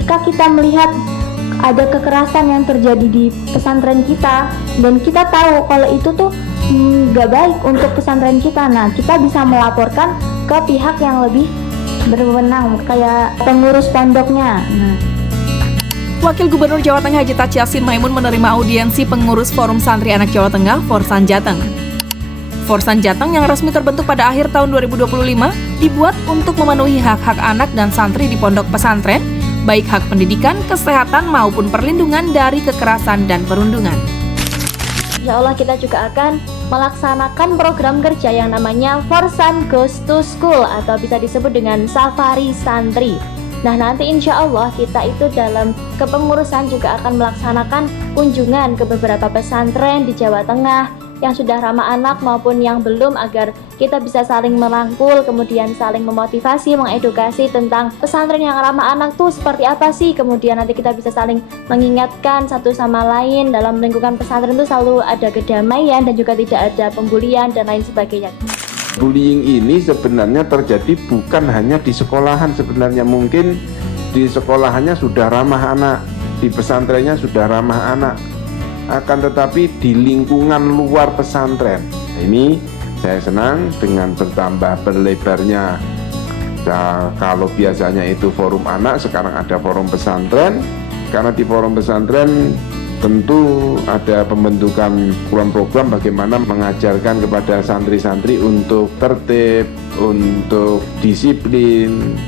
ketika kita melihat ada kekerasan yang terjadi di pesantren kita dan kita tahu kalau itu tuh nggak baik untuk pesantren kita, nah kita bisa melaporkan ke pihak yang lebih berwenang kayak pengurus pondoknya. Wakil Gubernur Jawa Tengah Haji Taci Yassin Maimun menerima audiensi pengurus Forum Santri Anak Jawa Tengah, Forsan Jateng. Forsan Jateng yang resmi terbentuk pada akhir tahun 2025 dibuat untuk memenuhi hak-hak anak dan santri di pondok pesantren, baik hak pendidikan, kesehatan maupun perlindungan dari kekerasan dan perundungan. Insya Allah kita juga akan melaksanakan program kerja yang namanya Forsan Goes to School atau bisa disebut dengan Safari Santri. Nah nanti insya Allah kita itu dalam kepengurusan juga akan melaksanakan kunjungan ke beberapa pesantren di Jawa Tengah yang sudah ramah anak maupun yang belum, agar kita bisa saling merangkul, kemudian saling memotivasi, mengedukasi tentang pesantren yang ramah anak tuh seperti apa sih, kemudian nanti kita bisa saling mengingatkan satu sama lain dalam lingkungan pesantren itu selalu ada kedamaian dan juga tidak ada pembulian dan lain sebagainya. Bullying ini sebenarnya terjadi bukan hanya di sekolahan, sebenarnya mungkin di sekolahannya sudah ramah anak, di pesantrennya sudah ramah anak, akan tetapi di lingkungan luar pesantren. Nah, ini saya senang dengan bertambah berlebarnya. Nah, kalau biasanya itu forum anak, sekarang ada forum pesantren. Karena di forum pesantren tentu ada pembentukan program-program bagaimana mengajarkan kepada santri-santri untuk tertib, untuk disiplin,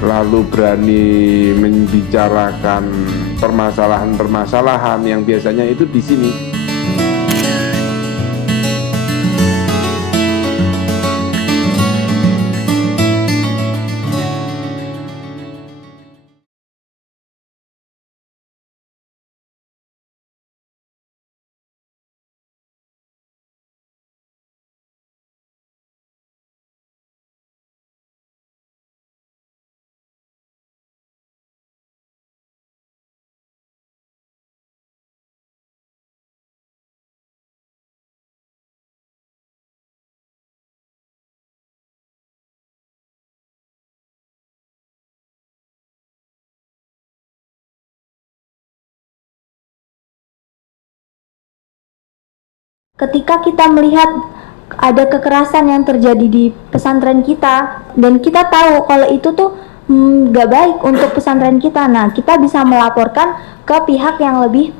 lalu berani membicarakan permasalahan-permasalahan yang biasanya itu di sini. Ketika kita melihat ada kekerasan yang terjadi di pesantren kita dan kita tahu kalau itu tuh nggak baik untuk pesantren kita, nah kita bisa melaporkan ke pihak yang lebih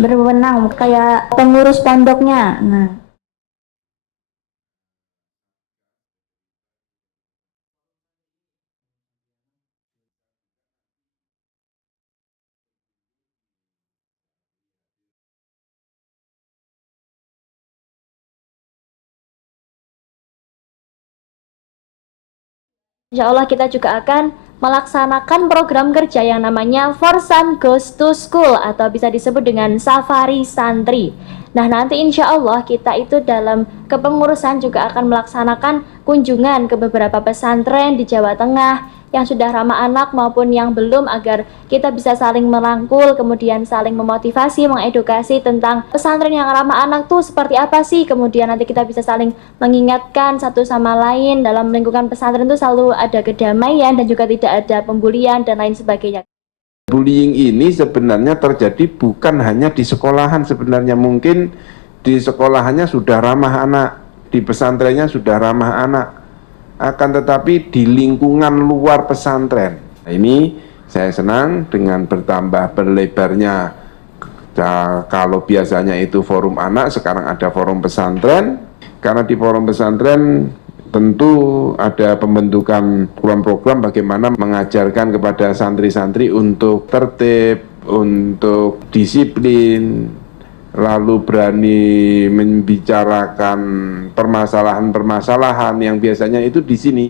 berwenang kayak pengurus pondoknya. Insya Allah kita juga akan melaksanakan program kerja yang namanya Forsan Goes to School atau bisa disebut dengan Safari Santri. Nah nanti insya Allah kita itu dalam kepengurusan juga akan melaksanakan kunjungan ke beberapa pesantren di Jawa Tengah yang sudah ramah anak maupun yang belum, agar kita bisa saling merangkul, kemudian saling memotivasi, mengedukasi tentang pesantren yang ramah anak tuh seperti apa sih, kemudian nanti kita bisa saling mengingatkan satu sama lain dalam lingkungan pesantren itu selalu ada kedamaian dan juga tidak ada pembulian dan lain sebagainya. Bullying ini sebenarnya terjadi bukan hanya di sekolahan, sebenarnya mungkin di sekolahannya sudah ramah anak, di pesantrennya sudah ramah anak, akan tetapi di lingkungan luar pesantren. Nah, ini saya senang dengan bertambah berlebarnya. Nah, kalau biasanya itu forum anak, sekarang ada forum pesantren. Karena di forum pesantren tentu ada pembentukan program-program bagaimana mengajarkan kepada santri-santri untuk tertib, untuk disiplin, lalu berani membicarakan permasalahan-permasalahan yang biasanya itu di sini.